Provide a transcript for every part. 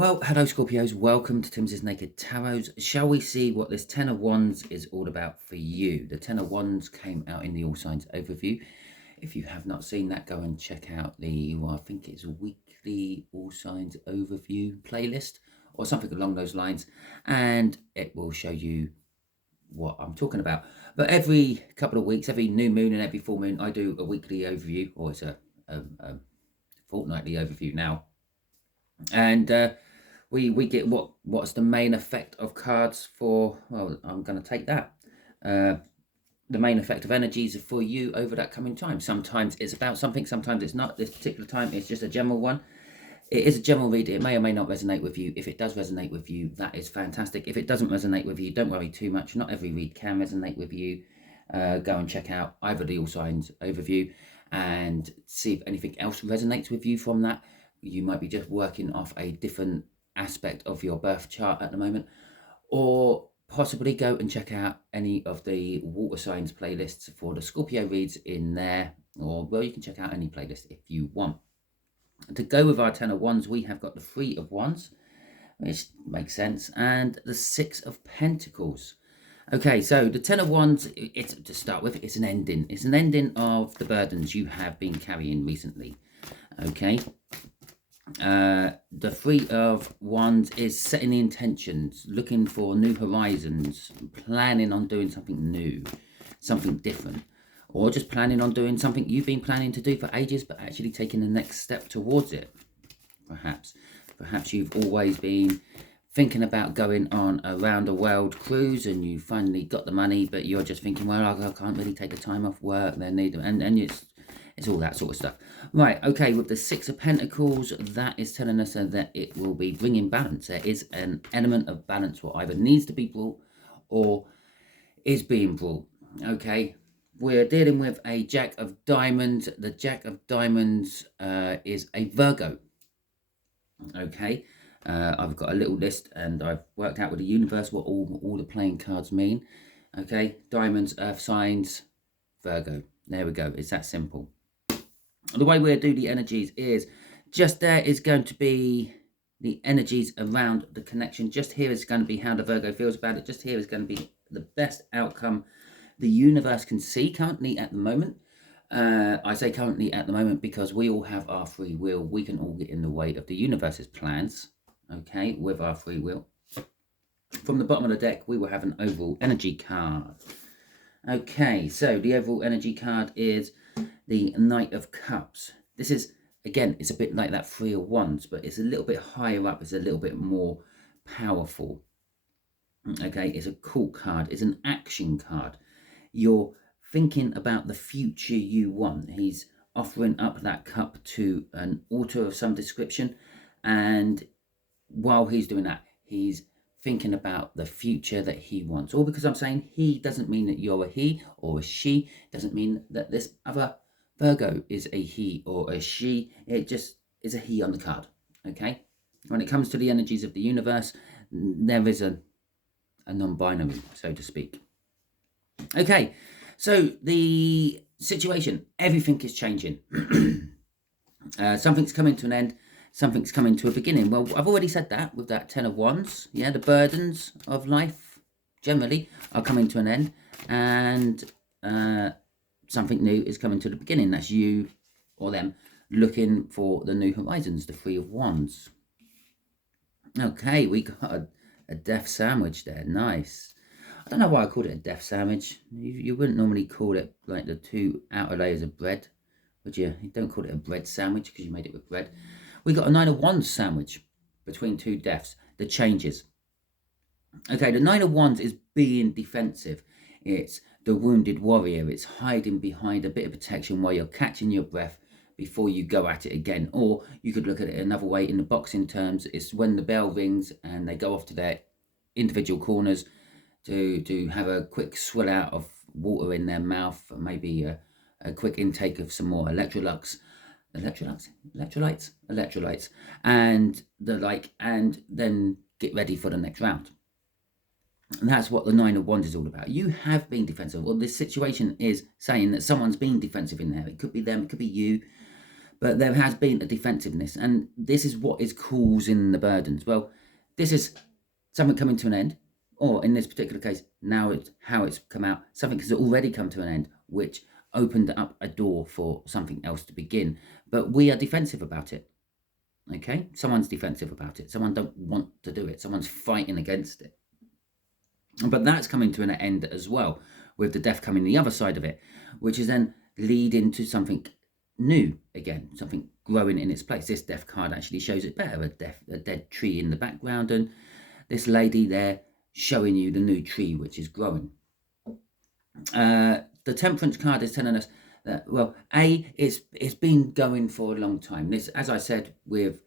Well, hello Scorpios, welcome to Timsy Naked Tarot. Shall we see what this Ten of Wands is all about for you? The Ten of Wands came out in the All Signs overview. If you have not seen that, go and check out the, I think it's a weekly All Signs overview playlist or something along those lines, and it will show you what I'm talking about. But every couple of weeks, every new moon and every full moon, I do a weekly overview, or it's a fortnightly overview now. And we get what's the main effect of cards for, well, I'm going to take that. The main effect of energies for you over that coming time. Sometimes it's about something, sometimes it's not. This particular time it's just a general one. It is a general read. It may or may not resonate with you. If it does resonate with you, that is fantastic. If it doesn't resonate with you, don't worry too much. Not every read can resonate with you. Go and check out either the All Signs overview and see if anything else resonates with you from that. You might be just working off a different aspect of your birth chart at the moment, or possibly go and check out any of the water signs playlists for the Scorpio reads in there, or well, you can check out any playlist if you want. And to go with our Ten of Wands, we have got the Three of Wands, which makes sense, and the Six of Pentacles. Okay, so the Ten of Wands, it's to start with, it's an ending. It's an ending of the burdens you have been carrying recently. Okay. The Three of Wands is setting the intentions, looking for new horizons, planning on doing something new, something different, or just planning on doing something you've been planning to do for ages, but actually taking the next step towards it. Perhaps you've always been thinking about going on a round the world cruise, and you finally got the money, but you're just thinking, well, I can't really take the time off work. And it's all that sort of stuff. Right, okay, with the Six of Pentacles, that is telling us that it will be bringing balance. There is an element of balance what either needs to be brought or is being brought. Okay, we're dealing with a Jack of Diamonds. The Jack of Diamonds is a Virgo. Okay, I've got a little list and I've worked out with the universe what all the playing cards mean. Okay, Diamonds, Earth signs, Virgo. There we go. It's that simple. The way we'll do the energies is just there is going to be the energies around the connection. Just here is going to be how the Virgo feels about it. Just here is going to be the best outcome the universe can see currently at the moment. I say currently at the moment because we all have our free will. We can all get in the way of the universe's plans, okay, with our free will. From the bottom of the deck, we will have an overall energy card. Okay, so the overall energy card is the Knight of Cups. This is, again, it's a bit like that Three of Wands, but it's a little bit higher up. It's a little bit more powerful. Okay, it's a cool card. It's an action card. You're thinking about the future you want. He's offering up that cup to an author of some description, and while he's doing that, he's thinking about the future that he wants. All because I'm saying he doesn't mean that you're a he or a she. Doesn't mean that this other Virgo is a he or a she. It just is a he on the card. Okay. When it comes to the energies of the universe, there is a non-binary, so to speak. Okay. So the situation, everything is changing. Something's coming to an end. Something's coming to a beginning. Well, I've already said that with that Ten of Wands. Yeah, the burdens of life generally are coming to an end, and something new is coming to the beginning. That's you or them looking for the new horizons, the Three of Wands. Okay, we got a death sandwich there. Nice. I don't know why I called it a death sandwich. You wouldn't normally call it like the two outer layers of bread, would you? You don't call it a bread sandwich because you made it with bread. We got a Nine of Wands sandwich between two deaths. The changes. Okay, the Nine of Wands is being defensive. It's the wounded warrior. It's hiding behind a bit of protection while you're catching your breath before you go at it again. Or you could look at it another way in the boxing terms. It's when the bell rings and they go off to their individual corners to have a quick swill out of water in their mouth, maybe a quick intake of some more electrolytes, and the like, and then get ready for the next round. And that's what the Nine of Wands is all about. You have been defensive. Well, this situation is saying that someone's been defensive in there. It could be them, it could be you, But there has been a defensiveness, and this is what is causing the burdens. Well, this is something coming to an end, or in this particular case, now it's how it's come out. Something has already come to an end, which opened up a door for something else to begin. But we are defensive about it. Okay, someone's defensive about it. Someone don't want to do it. Someone's fighting against it. But that's coming to an end as well, with the death coming the other side of it, which is then leading to something new again, something growing in its place. This death card actually shows it better, a dead tree in the background, and this lady there showing you the new tree which is growing. The Temperance card is telling us that, well, it's been going for a long time. This, as I said, with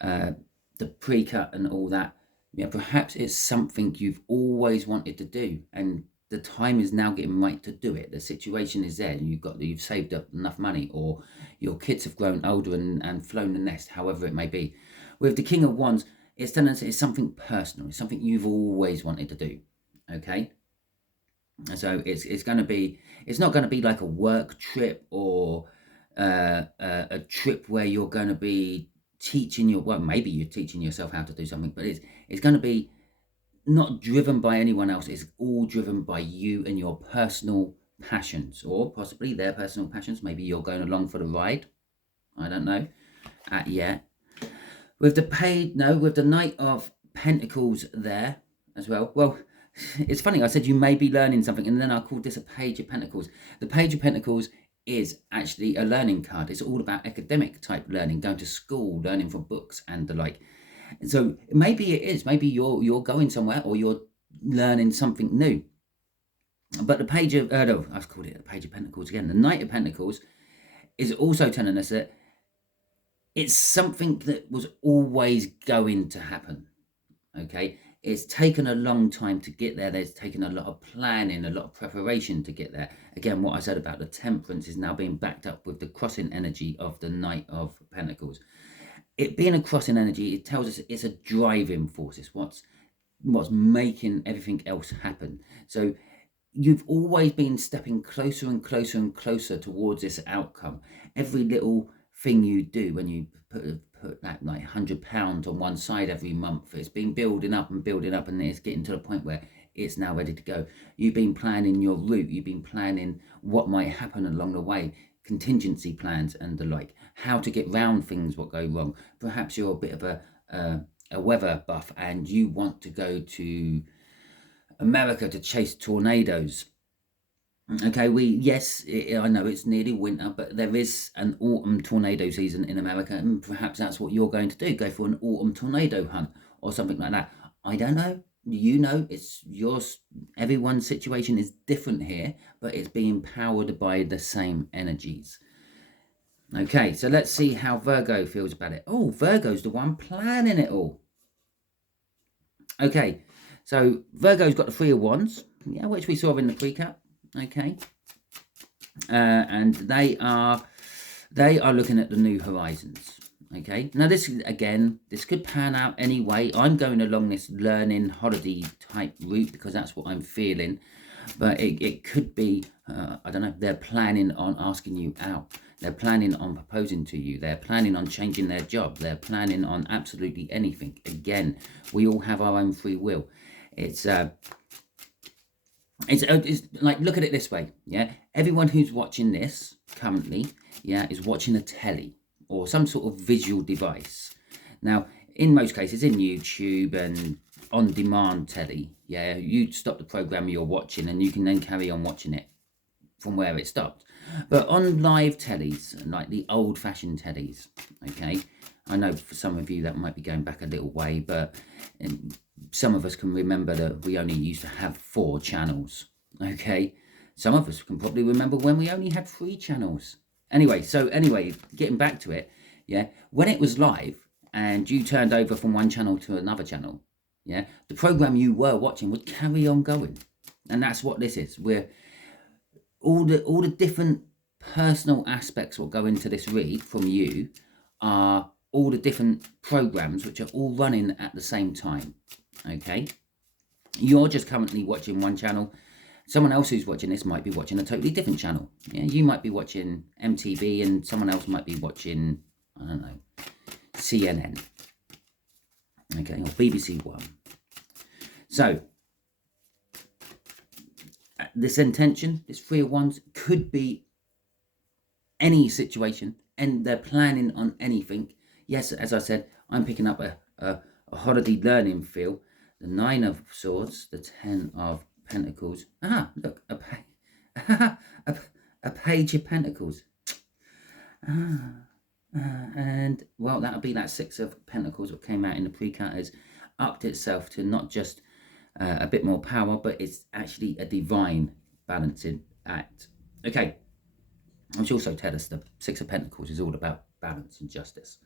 the pre-cut and all that, yeah, perhaps it's something you've always wanted to do, and the time is now getting right to do it. The situation is there, and you've saved up enough money, or your kids have grown older and flown the nest, however it may be. With the King of Wands, it's telling us it's something personal. It's something you've always wanted to do. Okay. So it's going to be, it's not going to be like a work trip or a trip where you're going to be teaching well, maybe you're teaching yourself how to do something, but it's going to be not driven by anyone else. It's all driven by you and your personal passions, or possibly their personal passions. Maybe you're going along for the ride. I don't know. Yet. With the Knight of Pentacles there as well. Well, it's funny, I said you may be learning something, and then I called this a Page of Pentacles. The Page of Pentacles is actually a learning card. It's all about academic type learning, going to school, learning from books and the like. So maybe it is. Maybe you're going somewhere, or you're learning something new. But the Page of no, I've called it the Page of Pentacles again. The Knight of Pentacles is also telling us that it's something that was always going to happen. Okay, it's taken a long time to get there. There's taken a lot of planning, a lot of preparation to get there. Again, what I said about the Temperance is now being backed up with the crossing energy of the Knight of Pentacles. It being a crossing energy, it tells us it's a driving force. It's what's making everything else happen. So you've always been stepping closer and closer and closer towards this outcome. Every little thing you do, when you put that like £100 on one side every month, it's been building up, and it's getting to the point where it's now ready to go. You've been planning your route. You've been planning what might happen along the way, contingency plans and the like, how to get round things what go wrong. Perhaps you're a bit of a weather buff, and you want to go to America to chase tornadoes. Okay, I know it's nearly winter, but there is an autumn tornado season in America, and perhaps that's what you're going to do, go for an autumn tornado hunt or something like that. I don't know. It's yours. Everyone's situation is different here, but it's being powered by the same energies. Okay, so let's see how Virgo feels about it. Oh, Virgo's the one planning it all. Okay, so Virgo's got the Three of Wands, yeah, which we saw in the pre-cut. Okay, and they are looking at the new horizons. Okay, now this could pan out anyway. I'm going along this learning holiday type route because that's what I'm feeling, but it could be I don't know, they're planning on asking you out. They're planning on proposing to you. They're planning on changing their job. They're planning on absolutely anything. Again, we all have our own free will. It's like, look at it this way, yeah? Everyone who's watching this currently, yeah, is watching a telly or some sort of visual device. Now, in most cases, in YouTube and on-demand telly, yeah, you stop the program you're watching and you can then carry on watching it from where it stopped. But on live tellies, like the old-fashioned tellies, okay, I know for some of you that might be going back a little way, but some of us can remember that we only used to have 4 channels, okay? Some of us can probably remember when we only had 3 channels. Anyway, getting back to it, yeah, when it was live and you turned over from one channel to another channel, yeah, the program you were watching would carry on going. And that's what this is. We're all the different personal aspects what go into this read from you are all the different programs which are all running at the same time. Okay, you're just currently watching one channel. Someone else who's watching this might be watching a totally different channel. Yeah, you might be watching MTV and someone else might be watching, I don't know, CNN. Okay, or BBC One. So, this intention, this Three of Wands, could be any situation, and they're planning on anything. Yes, as I said, I'm picking up a holiday learning feel. The Nine of Swords, the Ten of Pentacles. Ah, look, a Page of Pentacles. And, well, that'll be that Six of Pentacles that came out in the pre-cut, has upped itself to not just a bit more power, but it's actually a divine balancing act. Okay, which also tells us the Six of Pentacles is all about balance and justice.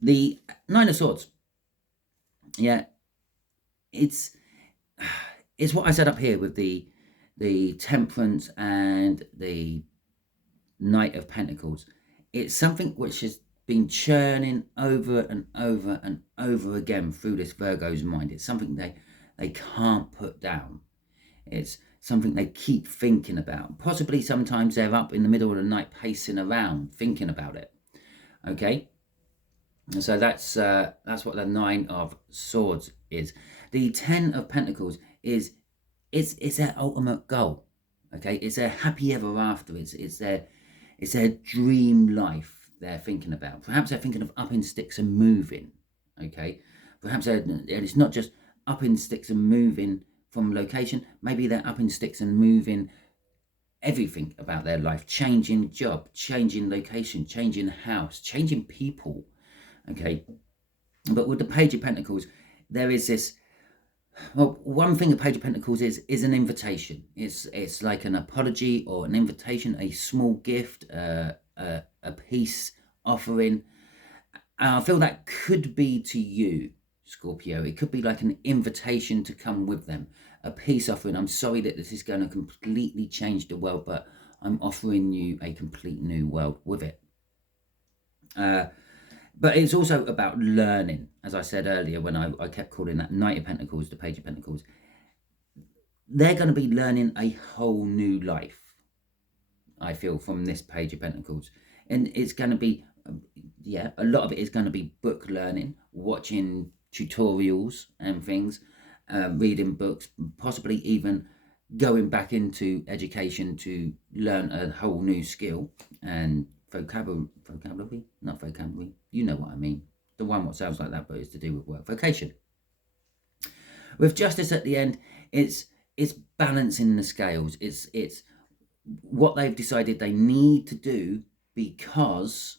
The Nine of Swords, yeah, it's what I said up here with the Temperance and the Knight of Pentacles. It's something which has been churning over and over and over again through this Virgo's mind. It's something they can't put down. It's something they keep thinking about. Possibly sometimes they're up in the middle of the night pacing around thinking about it. Okay, and so that's what the Nine of Swords is. The Ten of Pentacles is it's their ultimate goal. Okay, it's their happy ever after. It's their dream life they're thinking about. Perhaps they're thinking of upping sticks and moving. Okay, perhaps it's not just upping sticks and moving from location. Maybe they're upping sticks and moving everything about their life, changing job, changing location, changing house, changing people. Okay, but with the Page of Pentacles, there is this. Well, one thing a Page of Pentacles is an invitation. It's like an apology or an invitation, a small gift, a peace offering. I feel that could be to you, Scorpio. It could be like an invitation to come with them, a peace offering. I'm sorry that this is going to completely change the world, but I'm offering you a complete new world with it. But it's also about learning, as I said earlier when I kept calling that Knight of Pentacles the Page of Pentacles. They're going to be learning a whole new life, I feel, from this Page of Pentacles. And it's going to be, a lot of it is going to be book learning, watching tutorials and things, reading books, possibly even going back into education to learn a whole new skill and vocabulary, not vocabulary, you know what I mean. The one what sounds like that, but it's to do with work, vocation. With Justice at the end, it's balancing the scales. It's what they've decided they need to do because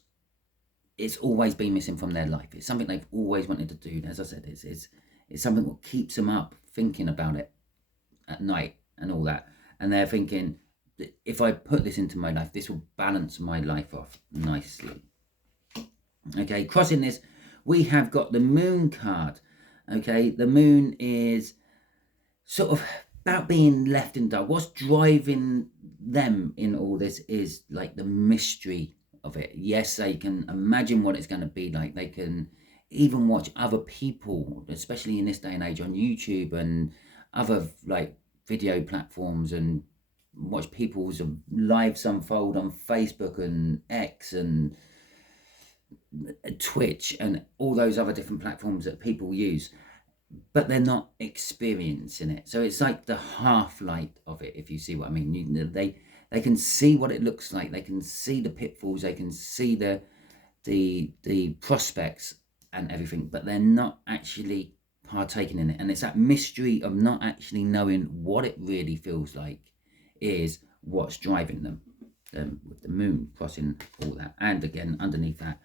it's always been missing from their life. It's something they've always wanted to do. As I said, it's something that keeps them up thinking about it at night and all that. And they're thinking, if I put this into my life, this will balance my life off nicely. Okay, crossing this, we have got the Moon card. Okay, the Moon is sort of about being left in dark. What's driving them in all this is like the mystery of it. Yes, they can imagine what it's going to be like. They can even watch other people, especially in this day and age, on YouTube and other like video platforms, and watch people's lives unfold on Facebook and X and Twitch and all those other different platforms that people use, but they're not experiencing it. So it's like the half-light of it, if you see what I mean. They can see what it looks like, they can see the pitfalls, they can see the prospects and everything, but they're not actually partaking in it. And it's that mystery of not actually knowing what it really feels like is what's driving them, with the Moon crossing all that. And again, underneath that,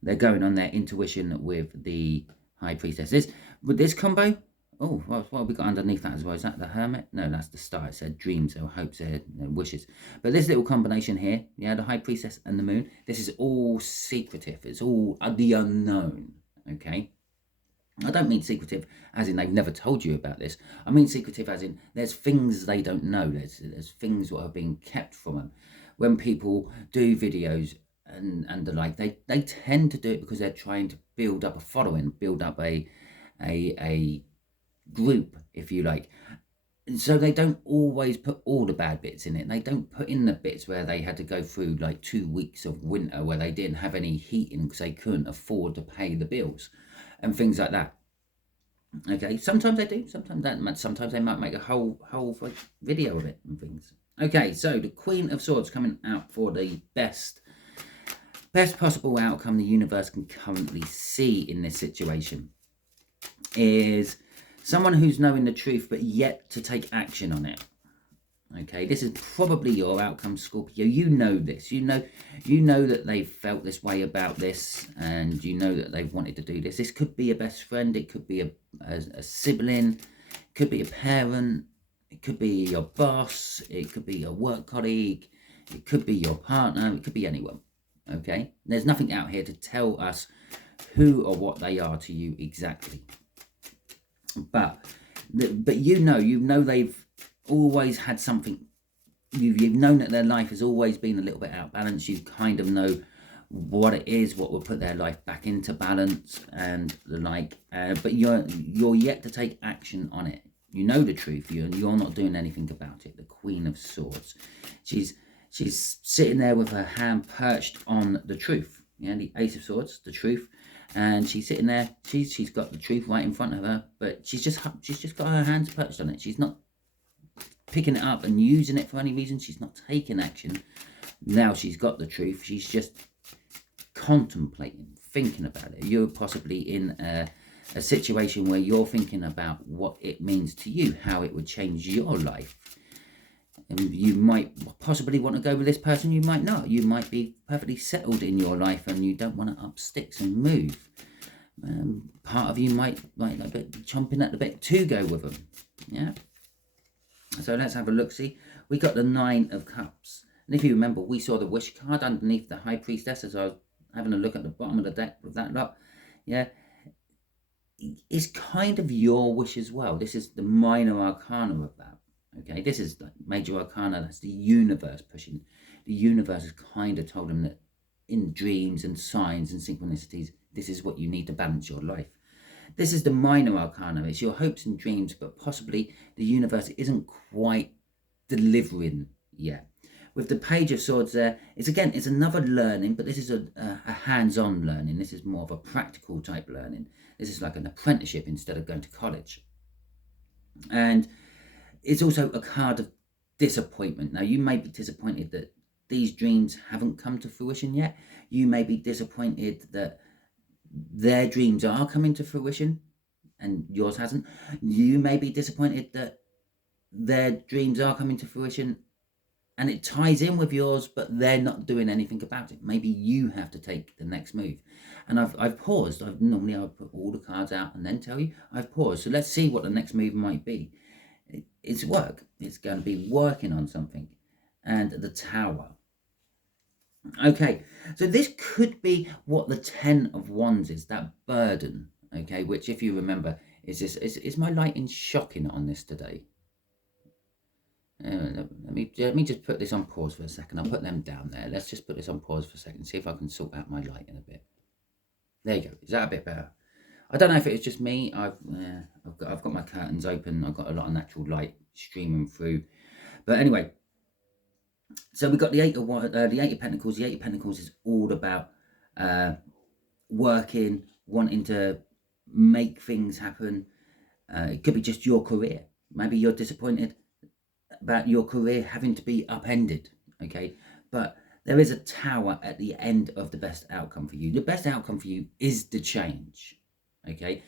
they're going on their intuition with the High Priestess. With this combo, oh, what have we got underneath that as well? Is that the Hermit? No, that's the Star. It said dreams or hopes, wishes. But this little combination here, yeah, the High Priestess and the Moon, this is all secretive. It's all the unknown, okay? I don't mean secretive as in they've never told you about this. I mean secretive as in there's things they don't know. There's things that have been kept from them. When people do videos and the like, they tend to do it because they're trying to build up a following, build up a group, if you like. so they don't always put all the bad bits in it. They don't put in the bits where they had to go through like 2 weeks of winter where they didn't have any heating because they couldn't afford to pay the bills and things like that. Okay, sometimes they do, sometimes they might make a whole video of it and things. Okay, so the Queen of Swords coming out for the best possible outcome the universe can currently see in this situation is someone who's knowing the truth but yet to take action on it. Okay, this is probably your outcome, Scorpio. You know this. You know that they've felt this way about this, and you know that they've wanted to do this. This could be a best friend. It could be a sibling. It could be a parent. It could be your boss. It could be a work colleague. It could be your partner. It could be anyone. Okay, there's nothing out here to tell us who or what they are to you exactly. But you know they've always had something. You've known that their life has always been a little bit out of balance. You kind of know what it is, what will put their life back into balance and the like. But you're yet to take action on it. You know the truth. You're not doing anything about it. The Queen of Swords. She's sitting there with her hand perched on the truth. Yeah, the Ace of Swords, the truth. And she's sitting there. She's got the truth right in front of her, but she's just got her hands perched on it. She's not picking it up and using it for any reason. She's not taking action. Now she's got the truth. She's just contemplating, thinking about it. You're possibly in a situation where you're thinking about what it means to you, how it would change your life. And you might possibly want to go with this person, you might not. You might be perfectly settled in your life and you don't want to up sticks and move. Part of you might like a bit chomping at the bit to go with them. Yeah. So let's have a look-see. We got the Nine of Cups. And if you remember, we saw the Wish card underneath the High Priestess as I was having a look at the bottom of the deck with that lot. Yeah. It's kind of your wish as well. This is the minor arcana of that. Okay, this is the major arcana. That's the universe pushing. The universe has kind of told them that in dreams and signs and synchronicities, this is what you need to balance your life. This is the minor arcana. It's your hopes and dreams, but possibly the universe isn't quite delivering yet. With the Page of Swords there, it's another learning, but this is a hands-on learning. This is more of a practical type learning. This is like an apprenticeship instead of going to college. And it's also a card of disappointment. Now, you may be disappointed that these dreams haven't come to fruition yet. You may be disappointed that their dreams are coming to fruition and yours hasn't. You may be disappointed that their dreams are coming to fruition and it ties in with yours, but they're not doing anything about it. Maybe you have to take the next move. And I've paused. Normally I'll put all the cards out and then tell you. I've paused. So let's see what the next move might be. It's work. It's going to be working on something. And the Tower. Okay, so this could be what the 10 of Wands is, that burden. Okay, which if you remember, is my lighting shocking on this today? Let me just put this on pause for a second. I'll put them down there. Let's just put this on pause for a second. See if I can sort out my lighting a bit. There you go. Is that a bit better? I don't know if it's just me. I've got my curtains open. I've got a lot of natural light streaming through. But anyway, so we've got the Eight of Pentacles. The Eight of Pentacles is all about working, wanting to make things happen. It could be just your career. Maybe you're disappointed about your career having to be upended. Okay, but there is a Tower at the end of the best outcome for you. The best outcome for you is the change. Okay,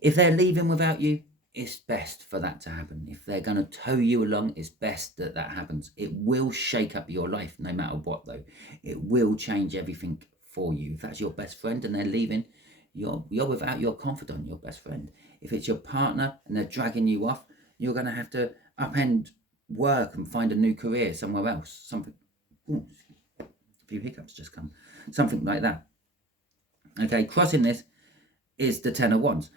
if they're leaving without you, it's best for that to happen. If they're going to tow you along, it's best that that happens. It will shake up your life no matter what, though. It will change everything for you. If that's your best friend and they're leaving, you're without your confidant, your best friend. If it's your partner and they're dragging you off, you're going to have to upend work and find a new career somewhere else. Something. Ooh, a few hiccups just come. Something like that. Okay, crossing this is the 10 of Wands,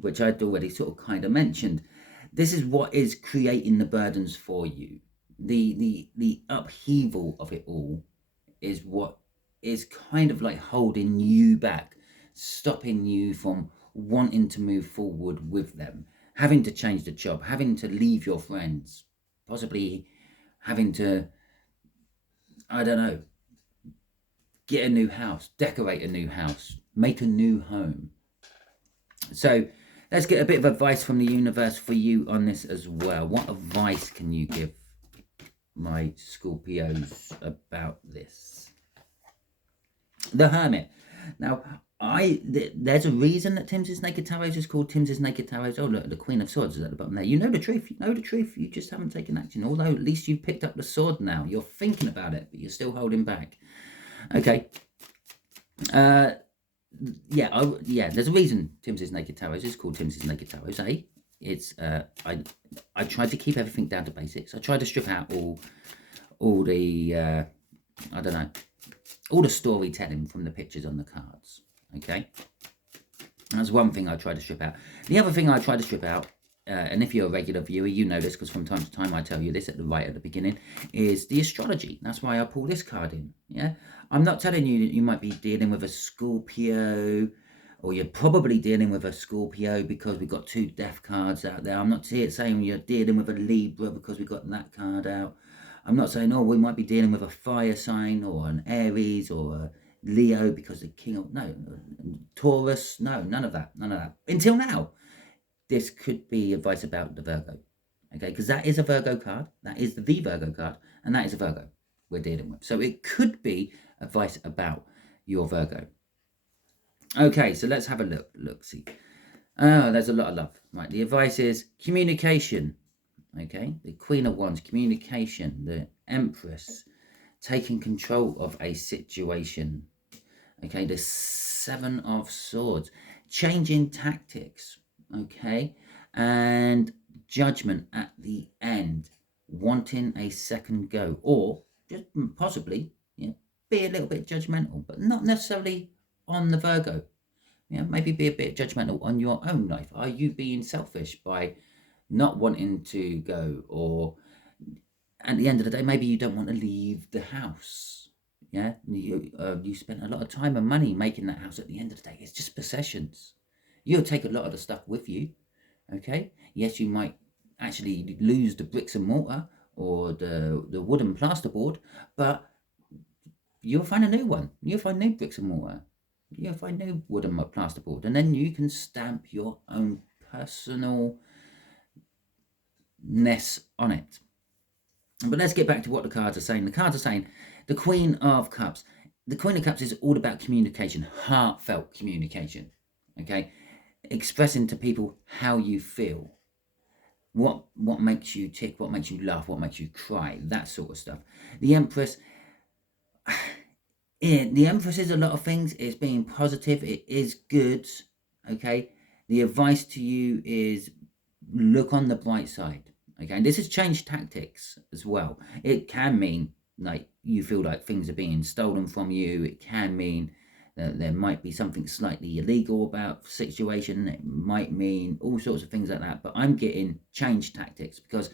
which I'd already sort of kind of mentioned. This is what is creating the burdens for you. The upheaval of it all is what is kind of like holding you back, stopping you from wanting to move forward with them. having to change the job, having to leave your friends, possibly having to, I don't know, get a new house, decorate a new house, make a new home. So let's get a bit of advice from the universe for you on this as well. What advice can you give my Scorpios about this? The Hermit. Now, there's a reason that Timsy Naked Tarot is called Timsy Naked Tarot. Oh, look, the Queen of Swords is at the bottom there. You know the truth. You know the truth. You just haven't taken action. Although at least you picked up the sword now. You're thinking about it, but you're still holding back. Okay. Yeah, there's a reason Timsy's Naked Tarot is called Timsy's Naked Tarot. It's I tried to keep everything down to basics. I tried to strip out all the I don't know, all the storytelling from the pictures on the cards. Okay, that's one thing I try to strip out. The other thing I try to strip out, and if you're a regular viewer, you know this because from time to time I tell you this at the beginning, is the astrology. That's why I pull this card in. Yeah, I'm not telling you that you might be dealing with a Scorpio, or you're probably dealing with a Scorpio because we've got 2 death cards out there. I'm not saying you're dealing with a Libra because we've got that card out. I'm not saying, oh, we might be dealing with a fire sign or an Aries or a Leo because the king of, no, Taurus, no, none of that. Until now, this could be advice about the Virgo, okay? Because that is a Virgo card. That is the Virgo card, and that is a Virgo we're dealing with. So it could be advice about your Virgo. Okay, so let's have a look, see. Oh, there's a lot of love. Right, the advice is communication. Okay, the Queen of Wands, communication. The Empress, taking control of a situation. Okay, the 7 of Swords, changing tactics. Okay, and Judgment at the end, wanting a second go, or just possibly, be a little bit judgmental, but not necessarily on the Virgo. Maybe be a bit judgmental on your own life. Are you being selfish by not wanting to go, or at the end of the day, maybe you don't want to leave the house? Yeah, you spent a lot of time and money making that house. At the end of the day, it's just possessions. You'll take a lot of the stuff with you. Okay, yes, you might actually lose the bricks and mortar or the wooden plasterboard, but you'll find a new one. You'll find new bricks and mortar. You'll find new wooden plasterboard, and then you can stamp your own personalness on it. But let's get back to what the cards are saying. The cards are saying the Queen of Cups. The Queen of Cups is all about communication, heartfelt communication. Okay, expressing to people how you feel, what makes you tick, what makes you laugh, what makes you cry, that sort of stuff. The Empress. The Empress is a lot of things. It's being positive. It is good. Okay. The advice to you is look on the bright side. Okay. And this has changed tactics as well. It can mean like you feel like things are being stolen from you. It can mean that there might be something slightly illegal about the situation. It might mean all sorts of things like that. But I'm getting changed tactics because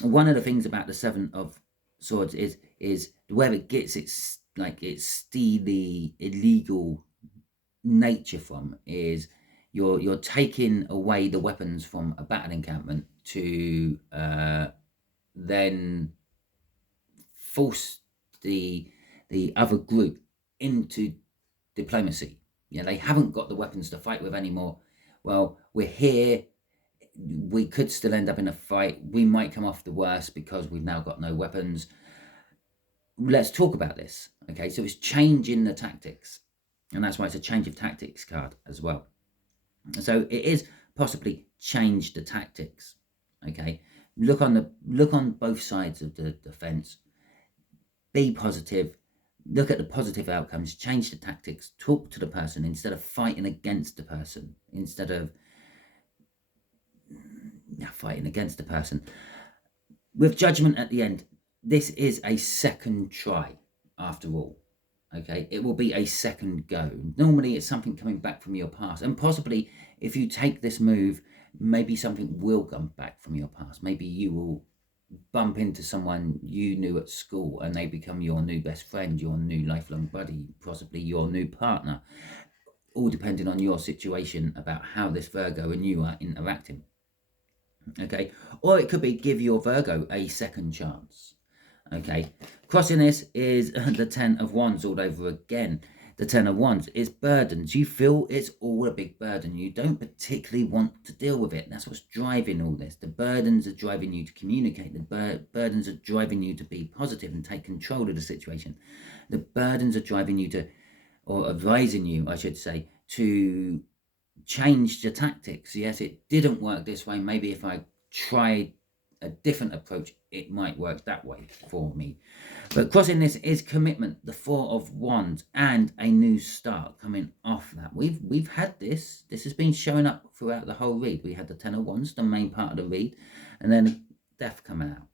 one of the things about the 7 of Swords is where it gets its steely illegal nature from is you're taking away the weapons from a battle encampment to then force the other group into diplomacy. They haven't got the weapons to fight with anymore. Well, we're here. We could still end up in a fight. We might come off the worst because we've now got no weapons. Let's talk about this. Okay, so it's changing the tactics, and that's why it's a change of tactics card as well. So it is possibly change the tactics. Okay, look on both sides of the fence. Be positive. Look at the positive outcomes. Change the tactics. Talk to the person instead of fighting against the person. Instead of fighting against the person. With Judgment at the end, this is a second try after all. Okay, it will be a second go. Normally it's something coming back from your past, and possibly if you take this move, maybe something will come back from your past. Maybe you will bump into someone you knew at school and they become your new best friend, your new lifelong buddy, possibly your new partner. all depending on your situation about how this Virgo and you are interacting. Okay, or it could be give your Virgo a second chance. Okay, crossing this is the 10 of Wands all over again. The 10 of Wands is burdens. You feel it's all a big burden. You don't particularly want to deal with it. That's what's driving all this. The burdens are driving you to communicate. The burdens are driving you to be positive and take control of the situation. The burdens are driving you to, or advising you, I should say, to change the tactics. Yes, it didn't work this way. Maybe if I tried a different approach, it might work that way for me. But crossing this is commitment, the 4 of Wands, and a new start coming off that. We've had this. This has been showing up throughout the whole read. We had the 10 of Wands, the main part of the read, and then death coming out.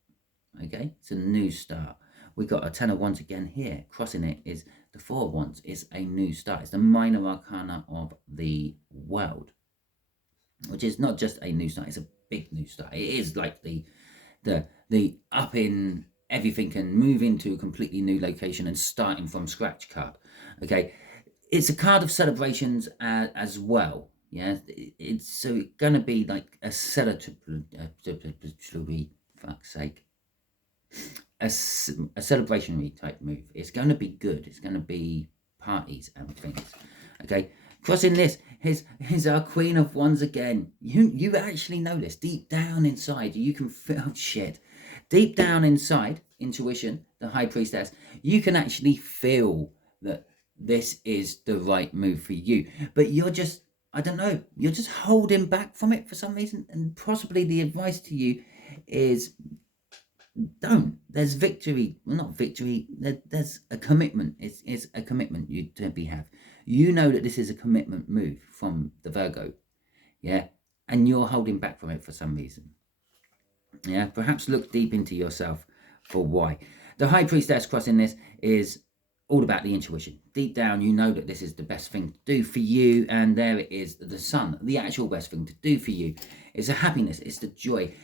Okay, it's a new start. We got a 10 of Wands again here. Crossing it is the 4 of Wands. It's a new start. It's the minor arcana of the world, which is not just a new start. It's a big new start. It is like the up in everything and moving to a completely new location and starting from scratch card. Okay, it's a card of celebrations as well. Yeah, it's going to be like a celebratory, fuck's sake, a celebrationary type move. It's going to be good. It's going to be parties and things. Okay, crossing this is our Queen of Wands again. You actually know this deep down inside. You can feel, oh shit, deep down inside, intuition, the High Priestess, you can actually feel that this is the right move for you. But you're just, I don't know, you're just holding back from it for some reason. And possibly the advice to you is don't. There's victory. Well, not victory. There's a commitment. It's a commitment you to have. You know that this is a commitment move from the Virgo. Yeah. And you're holding back from it for some reason. Yeah. Perhaps look deep into yourself for why. The High Priestess crossing this is all about the intuition. Deep down, you know that this is the best thing to do for you. And there it is, the Sun, the actual best thing to do for you. It's the happiness. It's the joy.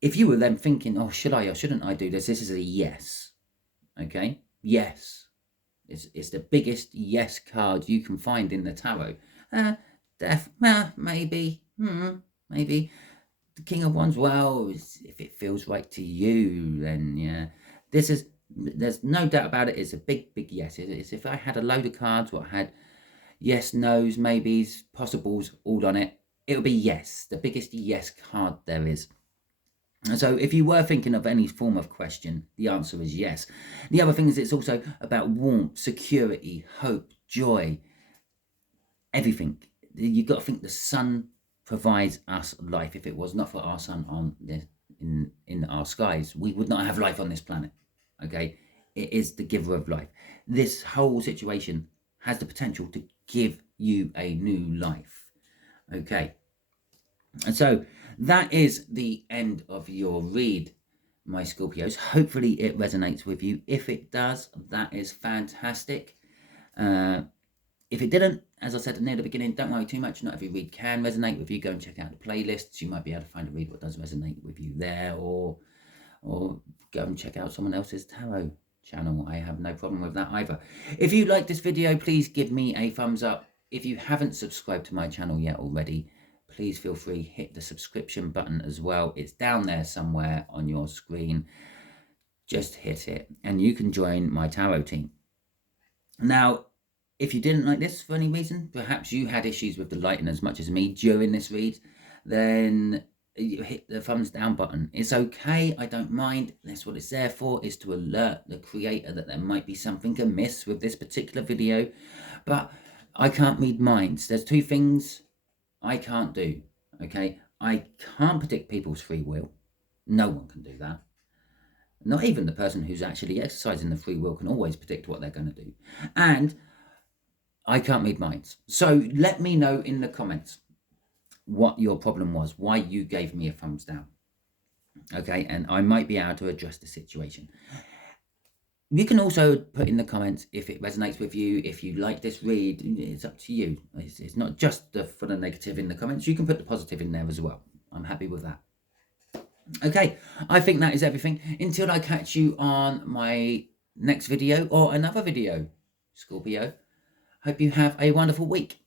If you were then thinking, oh, should I or shouldn't I do this? This is a yes. Okay? Yes. It's the biggest yes card you can find in the tarot. Death, maybe. Maybe. The King of Wands, well, if it feels right to you, then yeah. There's no doubt about it. It's a big, big yes. It's if I had a load of cards what had yes, no's, maybes, possibles all on it, it would be yes. The biggest yes card there is. So if you were thinking of any form of question, the answer is yes. The other thing is it's also about warmth, security, hope, joy, everything. You've got to think the sun provides us life. If it was not for our sun on in our skies, we would not have life on this planet. Okay, it is the giver of life. This whole situation has the potential to give you a new life. Okay, and so that is the end of your read, my Scorpios. Hopefully it resonates with you. If it does, that is fantastic. If it didn't, as I said near the beginning, don't worry too much. Not every read can resonate with you. Go and check out the playlists. You might be able to find a read what does resonate with you there, or go and check out someone else's tarot channel. I have no problem with that either. If you like this video, please give me a thumbs up. If you haven't subscribed to my channel yet already, please feel free, hit the subscription button as well. It's down there somewhere on your screen. Just hit it and you can join my tarot team. Now, if you didn't like this for any reason, perhaps you had issues with the lighting as much as me during this read, then you hit the thumbs down button. It's okay, I don't mind. That's what it's there for, is to alert the creator that there might be something amiss with this particular video. But I can't read minds. There's two things I can't do, okay? I can't predict people's free will. No one can do that. Not even the person who's actually exercising the free will can always predict what they're going to do. And I can't read minds. So let me know in the comments what your problem was, why you gave me a thumbs down, okay? And I might be able to address the situation. You can also put in the comments if it resonates with you, if you like this read. It's up to you. It's not just for the negative in the comments. You can put the positive in there as well. I'm happy with that. Okay, I think that is everything. Until I catch you on my next video or another video, Scorpio, hope you have a wonderful week.